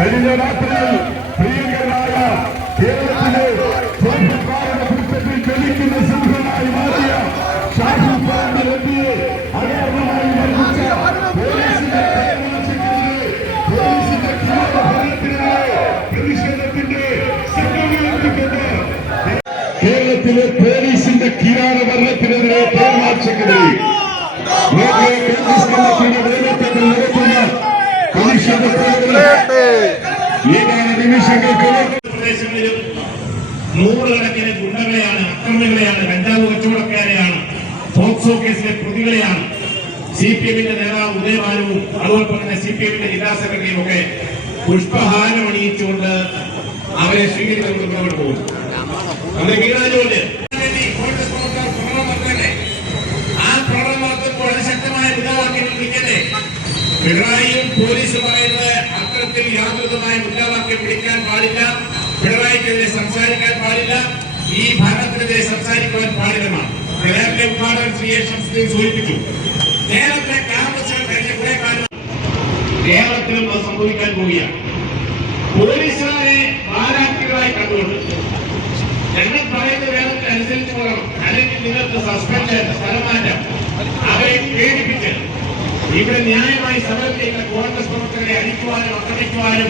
കഴിഞ്ഞ രാത്രിയിൽ പ്രിയങ്കരനായ കേരളത്തിലെ സ്വാതന്ത്ര്യഭാരത വൃത്തത്തിൽ ജ്വലിക്കുന്ന സിംഹമായി മാറിയ ഷാഹു പറമ്പിൽ എത്തിയെ അകാരണമായി മർദ്ദിച്ച പോലീസിന്റെ ഭരണാധികാരികളെ, പോലീസിന്റെ ഭരണത്തിനെതിരെ പ്രതിഷേധത്തിന്റെ സംഘടനയെത്തിക്കൊണ്ട് കേരളത്തിലെ പോലീസിന്റെ കിരാത ഭരണത്തിനെതിരെ പേർമാർച്ചക്കെതിരെ പ്രദേശങ്ങളിലും നൂറുകണക്കിന് ഗുണ്ടകളെയാണ് അക്രമികളെയാണ് കഞ്ചാവ് കച്ചവടക്കാരെയാണ് പോക്സോ കേസിലെ പ്രതികളെയാണ്. സി പി എമ്മിന്റെ നേതാവ് ഉദയഭാനുവും അതുപോലെ തന്നെ സി പി എമ്മിന്റെ ജില്ലാ സെക്രട്ടറിയും ഒക്കെ പുഷ്പഹാരം അണിയിച്ചുകൊണ്ട് അവരെ സ്വീകരിച്ചുകൊണ്ട് മുന്നോട്ട് പോകുന്നു. നമ്മുടെ വിളിക്കട്ടെ പിണറായിയും പോലീസ് പറയുന്നത് യാതൊരുതമായ മുദ്രാവാക്യം വിളിക്കാൻ പാടില്ല പിണറായിക്കെതിരെ സംസാരിക്കാൻ പാടില്ല ഈ ഭരണത്തിനെതിരെ സംസാരിക്കുവാൻ പാടില്ലമാണ്. നേരത്തെ ഉദ്ഘാടനം ശ്രീ. ശംസുദ്ദീൻ സൂചിപ്പിച്ചു കേരളത്തിലെ കാരണവശാൽ കഴിഞ്ഞ കുറെ കാലം കേരളത്തിലും അത് സംഭവിക്കാൻ പോവുകയാണ്. പോലീസുകാരെ പാരാക്തികളായി കണ്ടുകൊണ്ട് ഞങ്ങൾ പറയുന്ന അനുസരിച്ച് പോകണം. അല്ലെങ്കിൽ നിങ്ങൾക്ക് സസ്പെൻഷൻ സ്ഥലമാറ്റം അവരെ പേടിപ്പിച്ച് ഇവിടെ ന്യായമായി സമരം ചെയ്യുന്ന